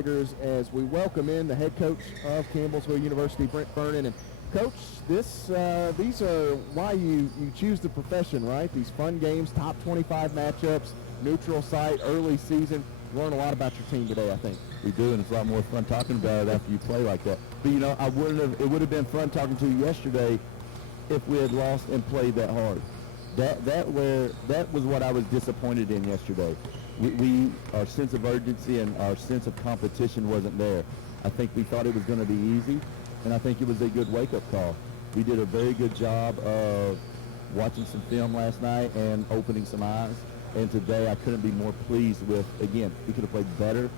Tigers as we welcome in the head coach of Campbellsville University, Brent Vernon. And Coach, these are why you choose the profession, right? These fun games, top 25 matchups, neutral site, early season. You learn a lot about your team today, I think. We do, and it's a lot more fun talking about it after you play like that. But, it would have been fun talking to you yesterday if we had lost and played that hard. That was what I was disappointed in yesterday. Our sense of urgency and our sense of competition wasn't there. I think we thought it was going to be easy, and I think it was a good wake-up call. We did a very good job of watching some film last night and opening some eyes, and today I couldn't be more pleased with, again, we could have played better,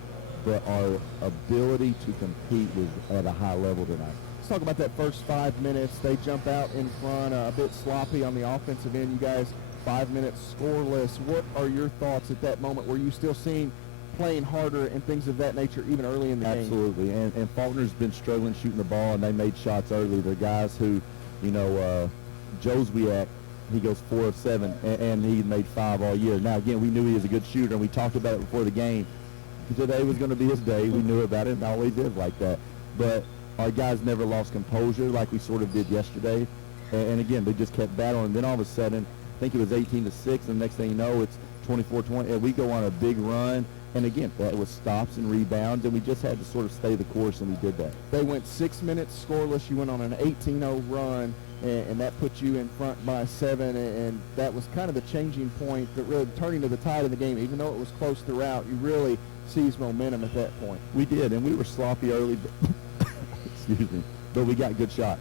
but our ability to compete was at a high level tonight. Let's talk about that first 5 minutes. They jump out in front, a bit sloppy on the offensive end. You guys 5 minutes scoreless. What are your thoughts at that moment? Were you still seeing playing harder and things of that nature even early in the game? Absolutely, and Faulkner's been struggling shooting the ball, and they made shots early. They're guys who, Joswiak, he goes 4 of 7, and he made 5 all year. Now, again, we knew he was a good shooter, and we talked about it before the game. Today was going to be his day. We knew about it, and always is like that. But our guys never lost composure like we sort of did yesterday. And again, they just kept battling. And then all of a sudden, I think it was 18-6, and the next thing you know, it's 24-20. And we go on a big run. And again, that was stops and rebounds, and we just had to sort of stay the course, and we did that. They went 6 minutes scoreless. You went on an 18-0 run, and that put you in front by 7, and that was kind of the changing point, that really turning to the tide of the game. Even though it was close throughout, you really seized momentum at that point. We did, and we were sloppy early, but excuse me, but we got good shots.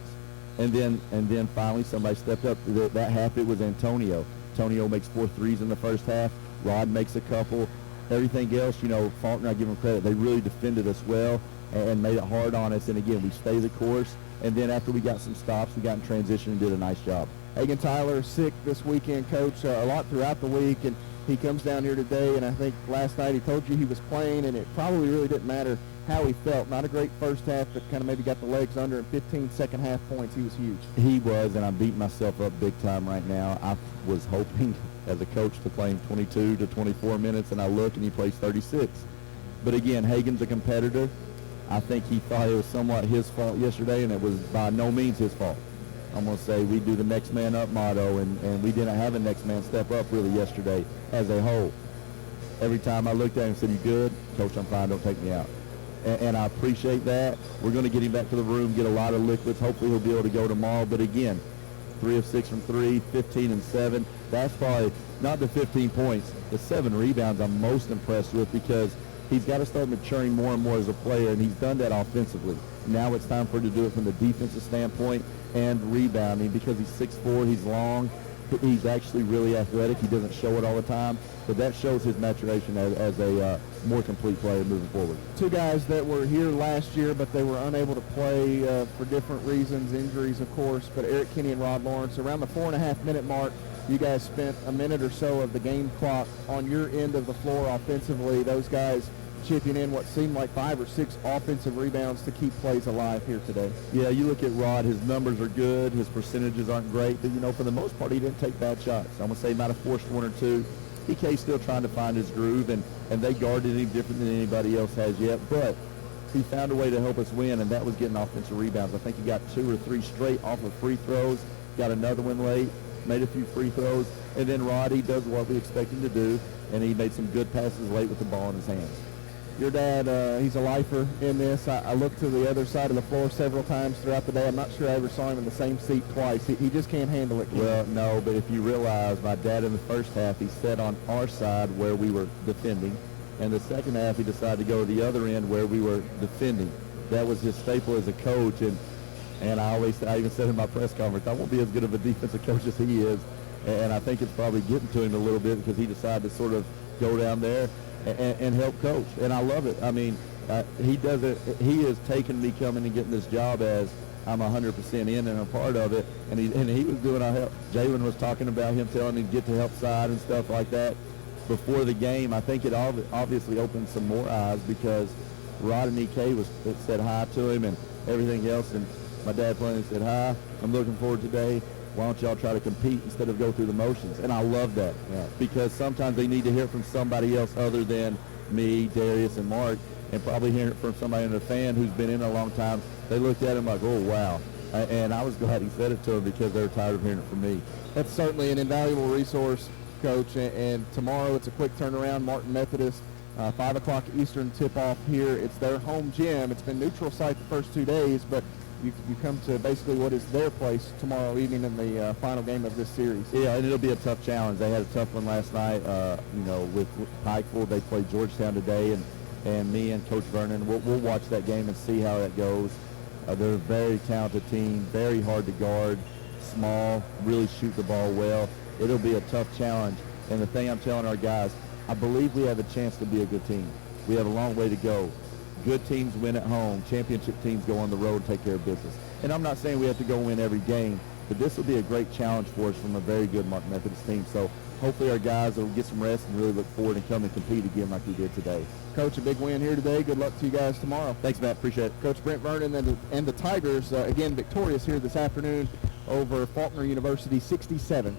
And then finally somebody stepped up. That half, it was Antonio. Antonio makes 4 threes in the first half. Rod makes a couple. Everything else, Faulkner, I give him credit. They really defended us well and made it hard on us. And again, we stay the course. And then after we got some stops, we got in transition and did a nice job. Hagen Tyler sick this weekend, Coach, a lot throughout the week, and he comes down here today, and I think last night he told you he was playing, and it probably really didn't matter how he felt. Not a great first half, but kind of maybe got the legs under him. 15 second half points. He was huge. He was, and I'm beating myself up big time right now. I was hoping as a coach to play him 22 to 24 minutes, and I look, and he plays 36. But again, Hagen's a competitor. I think he thought it was somewhat his fault yesterday, and it was by no means his fault. I'm going to say we do the next man up motto, and we didn't have a next man step up really yesterday as a whole. Every time I looked at him and said, "You good?" "Coach, I'm fine. Don't take me out." And I appreciate that. We're going to get him back to the room, get a lot of liquids. Hopefully he'll be able to go tomorrow. But again, 3 of 6 from 3, 15 and 7. That's probably not the 15 points. The 7 rebounds I'm most impressed with, because he's got to start maturing more and more as a player, and he's done that offensively. Now it's time for him to do it from the defensive standpoint and rebounding, because he's 6'4", he's long, he's actually really athletic. He doesn't show it all the time, but that shows his maturation as a more complete player moving forward. 2 guys that were here last year, but they were unable to play for different reasons, injuries, of course, but Eric Kinney and Rod Lawrence. Around the 4.5-minute mark, you guys spent a minute or so of the game clock on your end of the floor offensively. Those guys chipping in what seemed like 5 or 6 offensive rebounds to keep plays alive here today. Yeah, you look at Rod, his numbers are good, his percentages aren't great, but for the most part he didn't take bad shots. I'm going to say he might have forced 1 or 2. PK's still trying to find his groove, and they guarded him different than anybody else has yet, but he found a way to help us win, and that was getting offensive rebounds. I think he got 2 or 3 straight off of free throws, got another one late, made a few free throws, and then Rod, he does what we expect him to do, and he made some good passes late with the ball in his hands. Your dad, he's a lifer in this. I looked to the other side of the floor several times throughout the day. I'm not sure I ever saw him in the same seat twice. He just can't handle it. Well, no, but if you realize, my dad in the first half, he sat on our side where we were defending, and the second half he decided to go to the other end where we were defending. That was his staple as a coach, and I even said in my press conference, I won't be as good of a defensive coach as he is, and I think it's probably getting to him a little bit, because he decided to sort of go down there and help coach, and I love it. I mean, he does it. He has taken me coming and getting this job as I'm 100% in and a part of it, and he was doing our help. Jalen was talking about him telling me to get to help side and stuff like that before the game. I think it obviously opened some more eyes, because Rod and EK said hi to him and everything else, and my dad plainly said, "Hi, I'm looking forward today. Why don't y'all try to compete instead of go through the motions?" And I love that, because sometimes they need to hear from somebody else other than me, Darius, and Mark. and probably hearing it from somebody in the fan who's been in a long time, they looked at him like, oh, wow. And I was glad he said it to them because they were tired of hearing it from me. That's certainly an invaluable resource, Coach. And tomorrow it's a quick turnaround. Martin Methodist, 5 o'clock Eastern tip-off here. It's their home gym. It's been neutral site the first 2 days, but you come to basically what is their place tomorrow evening in the final game of this series. Yeah, and it'll be a tough challenge. They had a tough one last night, with Pikeville. They played Georgetown today, and me and Coach Vernon, we'll watch that game and see how that goes. They're a very talented team, very hard to guard, small, really shoot the ball well. It'll be a tough challenge. And the thing I'm telling our guys, I believe we have a chance to be a good team. We have a long way to go. Good teams win at home. Championship teams go on the road and take care of business. And I'm not saying we have to go win every game, but this will be a great challenge for us from a very good Martin Methodist team. So hopefully our guys will get some rest and really look forward and come and compete again like we did today. Coach, a big win here today. Good luck to you guys tomorrow. Thanks, Matt. Appreciate it. Coach Brent Vernon and the Tigers, again, victorious here this afternoon over Faulkner University, 67-60.